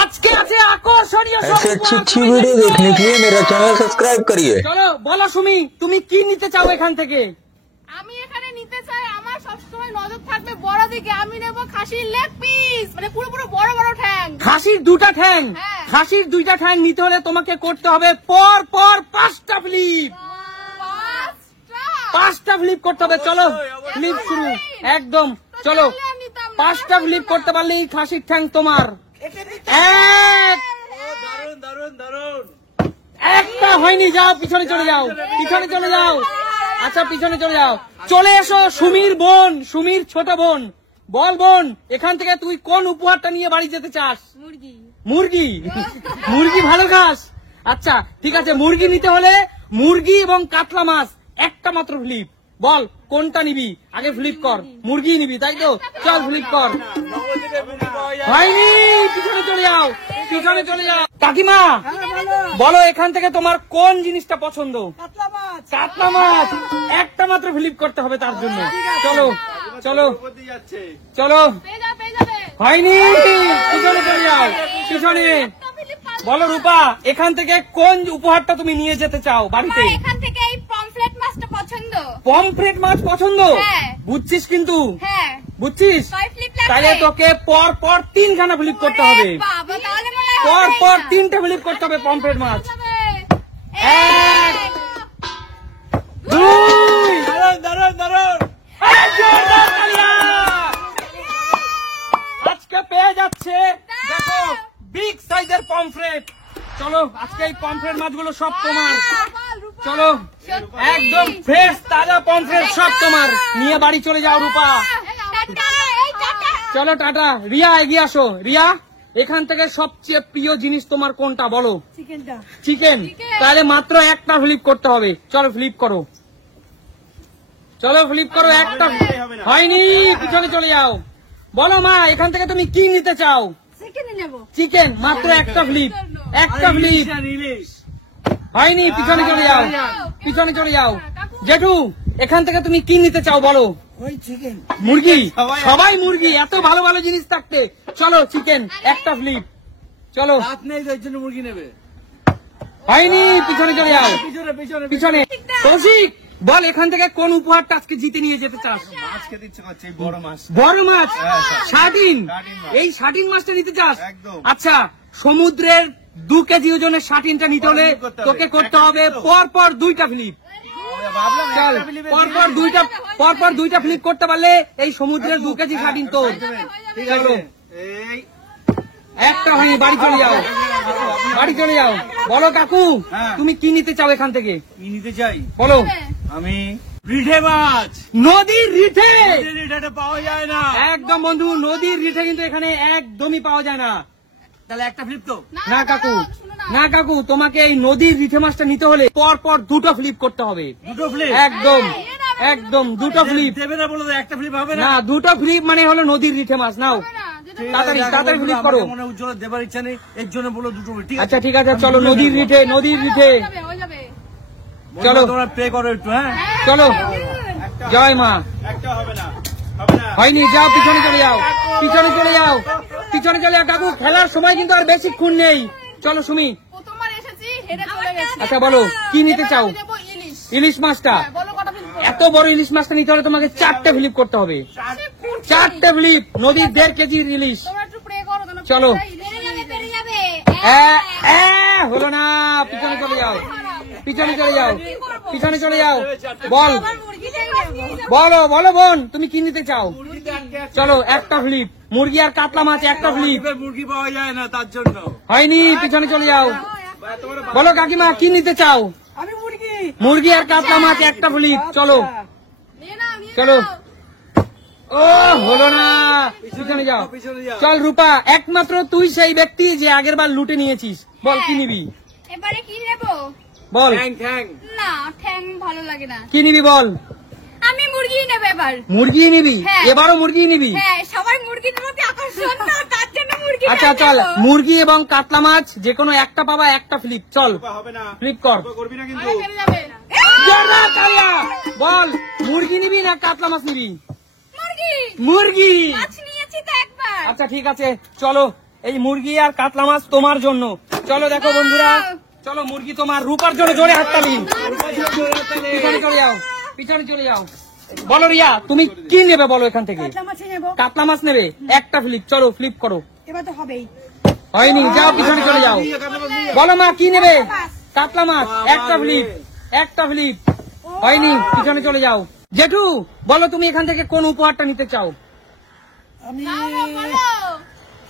আজকে আছে আকর্ষণীয় ऐसे अच्छी अच्छी वीडियो देखने के लिए मेरा चैनल सब्सक्राइब करिए। চলো বলো সুমি, তুমি কি নিতে চাও এখান থেকে? আমি এখানে নিতে চাই, আমার সবসময় নজর থাকবে বড় দিকে। আমি নেব খাসির লেগ পিস, মানে পুরো পুরো বড় বড় ঠ্যাং। খাসির দুটা ঠ্যাং? হ্যাঁ। খাসির দুইটা ঠ্যাং নিতে হলে তোমাকে করতে হবে পর পর 5টা ফ্লিপ। 5টা ফ্লিপ করতে হবে। চলো ফ্লিপ শুরু একদম। চলো 5টা ফ্লিপ করতে পারলেই খাসির ঠ্যাং তোমার। একটা হয়নি, যাও পিছনে চলে যাও, পিছনে চলে যাও। আচ্ছা পিছনে চলে যাও। চলে এসো সুমির বোন, সুমির ছোট বোন। বল বোন, এখান থেকে তুই কোন উপহারটা নিয়ে বাড়ি যেতে চাস? মুরগি। মুরগি? মুরগি ভালো খাস? আচ্ছা ঠিক আছে, মুরগি নিতে হলে মুরগি এবং কাতলা মাছ একটা মাত্র ফ্লিপ। বল কোনটা নিবি? আগে ফ্লিপ কর। মুরগি নিবি তাই তো? চল ফ্লিপ কর। হয়নি, পিছনে চলে যাও, পিছনে চলে যাও। কাকিমা বলো এখান থেকে তোমার কোন জিনিসটা পছন্দ? কাতলা মাছ। একটা মাত্র ফ্লিপ করতে হবে তার জন্য। চলো চলো চলো। হয়নি, পিছনে চলে যাও, পিছনে। বলো রূপা, এখান থেকে কোন উপহারটা তুমি নিয়ে যেতে চাও বাড়িতে? এখান থেকে এই পমফ্রেট মাছটা পছন্দ। পমফ্রেট মাছ পছন্দ? হ্যাঁ। বুঝছিস কিন্তু? হ্যাঁ। বুঝছিস? কয় flip লাগবে? তাহলে তোকে পর পর 3খানা ফ্লিপ করতে হবে। বাবা, তাহলে মনে হয় পর হবেই পর না। 3টে ফ্লিপ করতে হবে পমফ্রেট মাছ। এক, দুই। এই জোরদার তালিয়া! আজকে পেয়ে যাচ্ছে দেখো বিগ সাইজের পমফ্রেট। চলো আজকে এই পমফ্রেট মাছগুলো সব তোমার। চলো একদম ফ্রেশ তাজা পমফ্রেট সব তোমার। নিয়ে বাড়ি চলে যাও রূপা। টাটা, এই টাটা। চলো টাটা। রিয়া এগিয়ে আসো। রিয়া, এখান থেকে সবচেয়ে প্রিয় জিনিস তোমার কোনটা বলো? চিকেনটা। চিকেন? তাহলে মাত্র একটা ফ্লিপ করতে হবে। চলো ফ্লিপ করো, চলো ফ্লিপ করো। একটা হয়নি, পিছনে চলে যাও। বলো মা, এখান থেকে তুমি কি নিতে চাও? চিকেনই নেব। চিকেন? মাত্র একটা ফ্লিপ, একটা ফ্লিপ। হয়নি, পিছনে চলে যাও, পিছনে চলে যাও। জেঠু, এখান থেকে তুমি কি নিতে চাও বলো? মুরগি? সবাই মুরগি, এত ভালো ভালো জিনিস থাকতে। চলো চিকেন, একটা ফ্লিপ। চলো। মুরগি নেবে। হয়নি, পিছনে চলে যাও, পিছনে। কৌশিক বল, এখান থেকে কোন উপহারটা আজকে জিতে নিয়ে যেতে চাস? মাছকে দিচ্ছে হচ্ছে এই বড় মাছ। বড় মাছ? শার্টিন? মাছ। এই শার্টিন মাছটা নিতে চাস? একদম। আচ্ছা, সমুদ্রের 2 কেজি ওজনের শার্টিনটা নিতে হলে তোকে করতে হবে পর পর 2টা ফ্লিপ। চল পর পর দুইটা ফ্লিপ করতে পারলে এই সমুদ্রের 2 কেজি শার্টিন তোর। চলো। একটা হয়নি, বাড়ি চলে যাও, বাড়ি চলে যাও। বলো কাকু, তুমি কি নিতে চাও এখান থেকে? কি নিতে চাই বলো। আমি রিঠে মাছ। নদীর রিঠে? রিঠেটা পাওয়া যায় না। একদম বন্ধু, নদীর রিঠে কিন্তু এখানে একদমই পাওয়া যায় না। তাহলে একটা ফ্লিপ তো। না কাকু, না কাকু, তোমাকে এই নদীর রিঠে মাছটা নিতে হলে পর পর 2টো ফ্লিপ করতে হবে। দুটো ফ্লিপ? একদম একদম 2টো ফ্লিপ। দেবে না বলো তো, একটা ফ্লিপ হবে না। না, 2টো ফ্লিপ মানে হলো নদীর রিঠে মাছ। নাও তাড়াতাড়ি তাড়াতাড়ি ফ্লিপ করো। মনে উজ্জ্বল দেবার ইচ্ছা নেই, এর জন্য বলো দুটো ফ্লিপ। ঠিক আছে আচ্ছা ঠিক আছে, চলো নদীর রিঠে, নদীর রিঠে। চলো। চলো তোমরা পে করো একটু। হ্যাঁ চলো, জয় মা। একটা হবে না, হবে না। হয়নি, যাও পিছনে চলে যাও, পিছনে চলে যাও, পিছনে চলে যাও। কাকু খেলার সময় কিন্তু আর বেশিক্ষণ নেই। চলো সুমি। প্রথমবার এসেছি, হেরে চলে গেছি। আচ্ছা বলো কি নিতে চাও? আমি নেব ইলিশ। ইলিশ মাছটা? বলো কটা ফ্লিপ করব? এত বড় ইলিশ মাছটা নিতে হলে তোমাকে 4টে ফ্লিপ করতে হবে। 4টে ফ্লিপ, নদীর 1.5 কেজির ইলিশ। তোমরা একটু প্রে করো যেন চলো। পেরে যাবে। হলো না, পিছনে চলে যাও, পিছনে চলে যাও, পিছনে চলে যাও। বল, বলো বলো বোন, তুমি কি নিতে চাও? চলো একটা ফ্লিপ। মুরগি আর কাতলা মাছ একটা ফ্লিপ। মুরগি পাওয়া যায় না তার জন্য। হয়নি, পিছনে চলে যাও। বলো কাকিমা কি নিতে চাও? মুরগি আর কাতলা মাছ একটা ফ্লিপ। চলো চলো। ও হলো না, পিছনে যাও। চল রূপা, একমাত্র তুই সেই ব্যক্তি যে আগের বার লুটে নিয়েছিস। বল কি নিবি? এবারে কি নেব? বল। ঠ্যাং। না, ঠ্যাং ভালো লাগে না। কি নিবি বল? আমি মুরগি নেব এবার। মুরগি নিবি? হ্যাঁ। এবারও মুরগি নিবি? হ্যাঁ, সবাই মুরগির প্রতি আকর্ষণ তো, তার জন্য মুরগি। আচ্ছা চল, মুরগি এবং কাতলা মাছ যে কোনো একটা পাবা, একটা ফ্লিপ। চল হবে না, ফ্লিপ কর। করবি না কিন্তু। পেরে যাবে। জোরদার তালিয়া! বল মুরগি নিবি না কাতলা মাছ নিবি? মুরগি। মুরগি। মাছ নিয়েছি তো একবার। আচ্ছা ঠিক আছে, চলো এই মুরগি আর কাতলা মাছ তোমার জন্য। চলো দেখো বন্ধুরা, চলো মুরগি তোমার, রূপার জন্য জোরে হাততালি। পিছনে চলে যাও, পিছনে চলে যাও। বলো রিয়া, তুমি কি নেবে বলো এখান থেকে? কাতলা মাছ নেবে, একটা ফ্লিপ। চলো ফ্লিপ করো। এবার তো হবেই। হয়নি, যাও পিছনে চলে যাও। বলো মা কি নেবে? কাতলা মাছ, একটা ফ্লিপ, একটা ফ্লিপ। হয়নি, পিছনে চলে যাও। জেঠু বলো তুমি এখান থেকে কোন উপহারটা নিতে চাও? আমি বলো।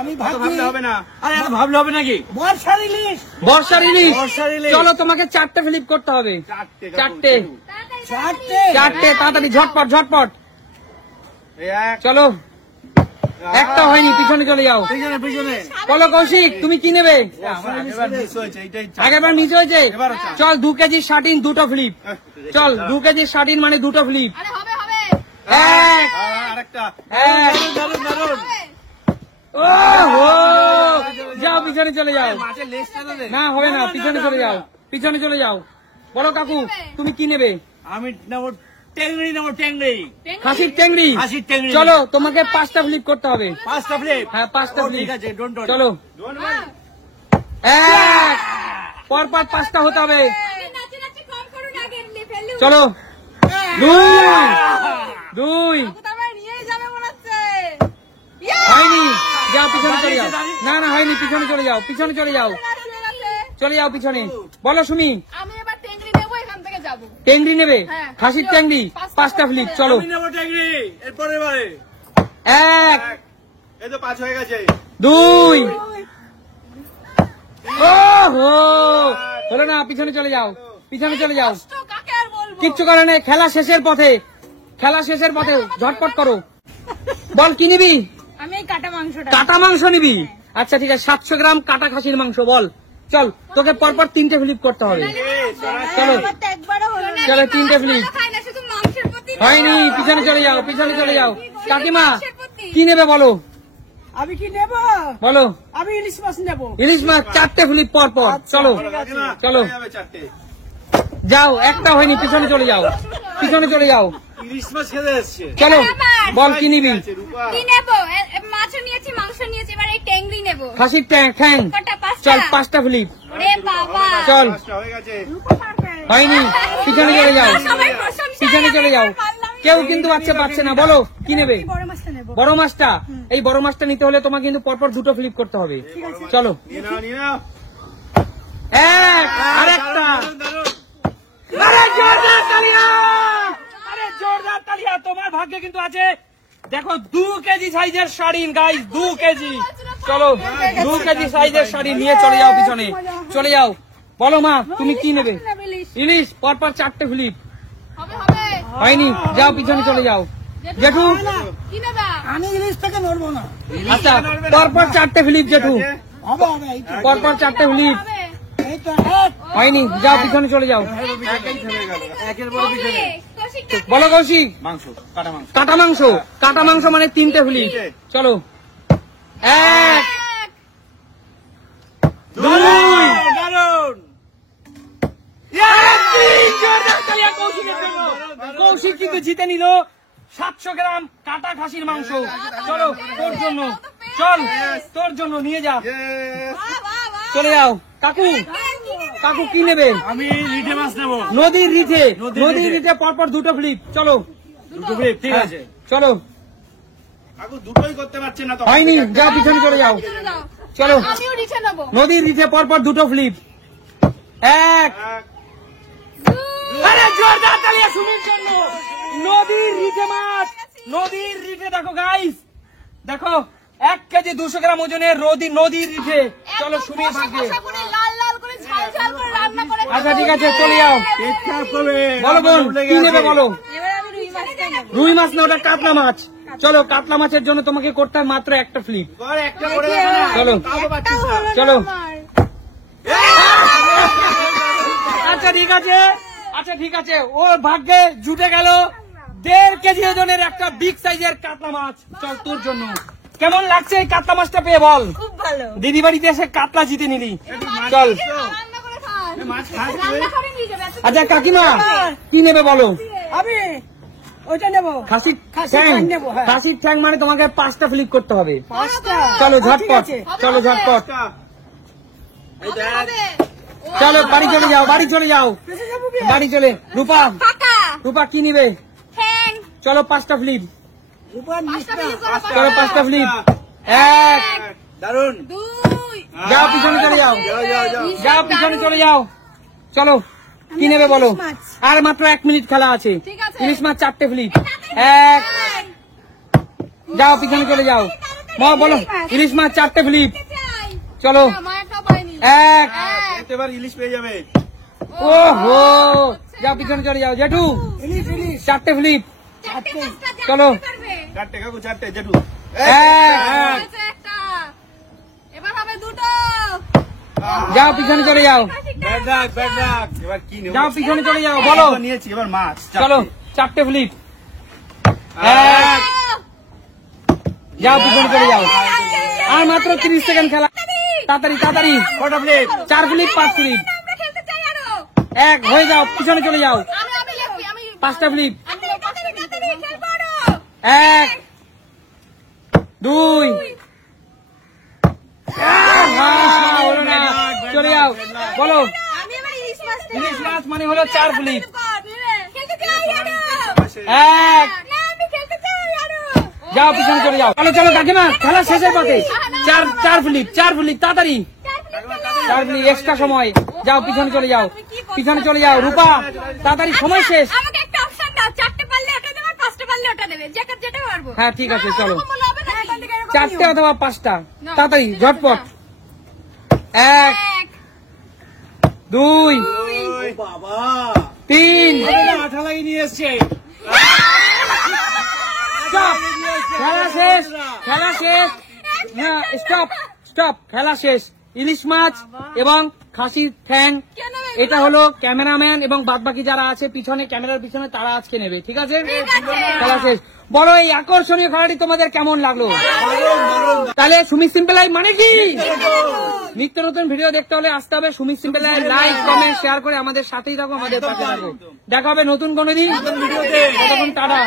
আমি তো ভাবলে ভাবছি হবে না, আরে এত ভাবলে হবে নাকি? বর্ষার ইলিশ। বর্ষার ইলিশ। বর্ষার ইলিশ। চলো তোমাকে 4টে ফ্লিপ করতে হবে। চারটে, চারটে। চারটে, তাড়াতাড়ি ঝটপট ঝটপট। এই এক, চলো, একটা হয়নি, পিছনে চলে যাও। পিছনে পিছনে। বলো কৌশিক তুমি কি নেবে? আমার আগেরবার miss হয়েছে, এইটাই চাপ। আগেরবার মিস হয়েছে। এবারও চাপ। চল 2 কেজি শার্টিন, 2টো ফ্লিপ। চল 2 কেজি শার্টিন মানে 2টো ফ্লিপ। আরে হবে হবে এক, আরেকটা। এক। দারুন দারুন। হবে। ওহো, যাও পিছনে চলে যাও। মাছের লেজটা তো দে। না হবে না, পিছনে চলে যাও, পিছনে চলে যাও। বলো কাকু তুমি কি নেবে? আমি নেবো ট্যাংরি, নেবো ট্যাংরি। খাসির টেংরি। খাসির ট্যাংরি। চলো তোমাকে 5টা ফ্লিপ করতে হবে। 5টা প্লেট। হ্যাঁ 5টা ও, ফ্লিপ। ঠিক আছে, ডোন্ট ডোন্ট। চলো হ্যাঁ। এক, পরপর 5টা হতে হবে। আগে নাচে নাচে কম করুন আগে ফেলু। চলো 2, 2। তারপরে নিয়ে যাবে মনে হচ্ছে। হয়নি, যাও পিছনে চলে যাও। না না হয়নি, পিছনে চলে যাও, পিছনে চলে যাও, চলে যাও পিছনে। বলো সুমি আমি এবার টেংরি নেবো, এখান থেকে যাবো। টেংরি নেবে? হ্যাঁ। খাসির টেংরি 5টা ফ্লিপ। চলো আমি নেবো ট্যাংরি। এরপরের বারে। 1, এই তো 5 হয়ে গেছে। 2। ওহো, হলো না, পিছনে চলে যাও, পিছনে চলে যাও। কষ্ট কাকে আর বলবো? কিচ্ছু করে নেই, খেলা শেষের পথে, খেলা শেষের পথে, ঝটপট করো। বল কি নিবি? আমি এই কাটা মাংসটা। কাটা মাংস নিবি? আচ্ছা ঠিক আছে, 700 গ্রাম কাটা খাসির মাংস। বল চল, তোকে পরপর 3টে ফ্লিপ করতে হবে। চলো আমার তো একবারও হলো না। চলো 3টে ফ্লিপ। খাই না, শুধু মাংসের প্রতি। হয়নি, পিছনে চলে যাও, পিছনে চলে যাও। কাকিমা কি নেবে বলো, আমি কি নেব? বলো। আমি ইলিশ মাছ নেব। ইলিশ মাছ 4টে ফ্লিপ পর পর। চলো চলো হয়ে যাবে 4টে। যাও, একটা হয়নি, পিছনে চলে যাও, পিছনে চলে যাও। ইলিশ মাছ খেতে এসছে। চলো বল কি নিবি? রূপা। কি নেবো? মাছও নিয়েছি, মাংস নিয়েছি, এবার এই টেংরি নেবো। খাসির ঠ্যাং। কটা? 5টা? চল 5টা ফ্লিপ। ওরে বাবা। চল 5টা হয়ে গেছে। হয়নি, পিছনে চলে যাও, সবাই প্রশংসা। পিছনে চলে যাও। কেউ কিন্তু বাচ্চা পাচ্ছে না। বলো কি নেবে? আমি বড় মাছটা নেব। বড় মাছটা। এই বড় মাছটা নিতে হলে তোমাকে কিন্তু পরপর 2টো ফ্লিপ করতে হবে। চলো নিয়ে নাও, নিয়ে নাও। 1, আরেকটা। দারুন, দারুন। আরে জোরদার তালিয়া, আরে জোরদার তালিয়া। তোমার ভাগ্যে কিন্তু আছে, দেখো 2 কেজি সাইজের শাড়িন গাইস, 2 কেজি। চলো 2 কেজি সাইজের শাড়ি নিয়ে চলে যাও, পিছনে চলে যাও। বলো মা তুমি কি নেবে? ইলিশ, পরপর 4টে ফ্লিপ। হবে হবে। হয়নি, যাও পিছনে চলে যাও। জেঠু কি নেবা? আমি ইলিশ থেকে নড়বো না। আচ্ছা পরপর 4টে ফ্লিপ জেঠু, হবে হবে এই তো। পরপর 4টে ফ্লিপ। হবে। এই তো এক। হয়নি, যাও পিছনে চলে যাও। একেই থেমে গেল। একের পরে পিছনে। কৌশিক বলো কৌশিক। মাংস, কাটা মাংস। কাটা মাংস, কাটা মাংস মানে 3টে ফ্লিপ। চলো 1, 2। দারুন। কৌশিক কিন্তু জিতে নিল 700 গ্রাম কাটা খাসির মাংস। চলো তোর জন্য, চল তোর জন্য নিয়ে যা, চলে যাও। কাকু কাকু কি নেবে? আমি রিঠে মাছ নেবো। নদীর রিঠে, নদীর নদীর রিঠে। রিঠে পরপর 2টো ফ্লিপ। চলো 2টো প্লেট, ঠিক আছে। চলো। কাকু দুটোই করতে পারছে না তো। হয়নি, যাও পিছনে চলে যাও। চলো আমিও রিঠে নেবো। নদীর রিঠে পরপর 2টো ফ্লিপ। 1, আরে জোরদার তালিয়া সুমির জন্য। নদীর রিঠে মাছ, নদীর রিঠে দেখো গাইস, দেখো 1 কেজি 200 গ্রাম ওজনের নদীর রিঠে। চলো সুমির ভাগ্যে। কষা করে লাল লাল করে ঝাল ঝাল করে রান্না করে আচ্ছা ঠিক আছে, চলে যাও। পেট খারাপ করবে। বলো বোন কি নেবে বলো? এবার আমি রুই মাছটা নেবো। রুই মাছ না, ওটা কাতলা মাছ। চলো কাতলা মাছের জন্য তোমাকে করতে হবে মাত্র 1টা ফ্লিপ। ঘরে একটা করে রাখো না। চলো। তাও তো পারছিস না। চলো আমার। আচ্ছা ঠিক আছে, আচ্ছা ঠিক আছে, ও ভাগ্যে জুটে গেল 1.5 কেজি ওজনের একটা বিগ সাইজের কাতলা মাছ। চল তোর জন্য। কেমন লাগছে এই কাতলা মাছটা পেয়ে বল? খুব ভালো। দিদি বাড়িতে এসে কাতলা জিতে নিলি। চল রান্না করে খান। মাছ খাস তুই? রান্না করে নিয়ে যাবে। আচ্ছা কাকিমা কি নেবে বলো? আমি ওইটা নেবো। খাসির খাসির ঠ্যাং ঠ্যাং নেবো, হ্যাঁ। খাসির ঠ্যাং মানে তোমাকে 5টা ফ্লিপ করতে হবে। 5টা। চলো ঠিক ঝটপট, আছে। চলো ঝটপট, এই দেখ হবে। চলো বাড়ি চলে যাও, বাড়ি চলে যাও, বেঁচে যাবো কি? বাড়ি চলে। রূপা, ফাঁকা রূপা কি নিবে? ঠ্যাং চলো 5টা ফ্লিপ, রূপার পাঁচটা নিচটা। মিনিট করো, চলো 5টা ফ্লিপ। এক, দারুন দুই যাও পিছনে চলে যাও, যাও যাও যাও যাও পিছনে চলে যাও। চলো কি নেবে বলো? ইলিশ মাছ। আর মাত্র 1 মিনিট খেলা আছে। ঠিক আছে। ইলিশ মাছ 4টে ফ্লিপ। এক, যাও পিছনে চলে যাও। মা বলো ইলিশ মাছ 4টে ফ্লিপ। চাই চলো না, মা একটা পাইনি এক, এবার ইলিশ পেয়ে যাবে ওহো, যাও পিছনে চলে যাও। জেঠু ইলিশ ইলিশ। 4টে ফ্লিপ। চারটে পাঁচটা যা চলো। পারবে। চারটে কাকু চারটে জেঠু এক, হয়েছে একটা এবার হবে দুটো যাও পিছনে চলে যাও, ব্যাড রাখ এবার কি নেব যাও পিছনে চলে যাও। বলো এবার নিয়েছি এবার মাছ চলো 4টে ফ্লিপ। এক যাও পিছনে চলে যাও। আর মাত্র 30 সেকেন্ড খেলা। তাড়াতাড়ি তাড়াতাড়ি, কটা প্লেট 4 ফ্লিপ 5 ফ্লিপ। আমরা খেলতে চাই আরো এক হয়ে যাও, পিছনে চলে যাও। আমি লেখি আমি 5টা ফ্লিপ। তাড়াতাড়ি খেলবো আরো এক, দুই, হলো না, চলে যাও। বলো আমি এবার ইলিশ মাছ ইলিশ মাছ মানে হলো 4 ফ্লিপ। খেলতে চাই আরো এক, না আমি খেলতে চাই আরো যাও পিছনে চলে যাও। চলো চলো কাকিমা, খেলা শেষের পথে। 4 ফ্লিপ, 4 ফ্লিপ, তাড়াতাড়ি 4 ফ্লিপ, এক্সট্রা সময়। যাও পিছনে চলে যাও, পিছনে চলে যাও। রূপা তাড়াতাড়ি, সময় শেষ। আমাকে একটা অপশন দাও, চারটে পারলে ওটা দেবে আর পাঁচটা পারলে ওটা দেবে, যেটা পারবো। হ্যাঁ ঠিক আছে, চলো এরকম বললে হবে নাকি? 4টে অথবা 5টা, তাড়াতাড়ি ঝটপট। এক, এক, দুই, বাবা 3, আঠা লাগিয়ে নিয়ে এসছে স্টপ, খেলা শেষ, খেলা শেষ। হ্যাঁ স্টপ স্টপ, খেলা শেষ। ইলিশ মাছ এবং খাসির ঠ্যাং, এটা হলো ক্যামেরাম্যান এবং বাদবাকি যারা আছে পিছনে ক্যামেরার পিছনে তারা আজকে নেবে, ঠিক আছে? খেলা শেষ। বলো এই আকর্ষণীয় খেলাটি তোমাদের কেমন লাগলো? তাহলে সুমি সিম্পল লাইভ মানে কি? নিত্য নতুন ভিডিও দেখতে হলে আসতে হবে Sumi simple live. Like comment share করে আমাদের সাথেই থাকো, আমাদের পাশে থাকো। দেখা হবে নতুন কোনো দিন। ততক্ষণ টাটা।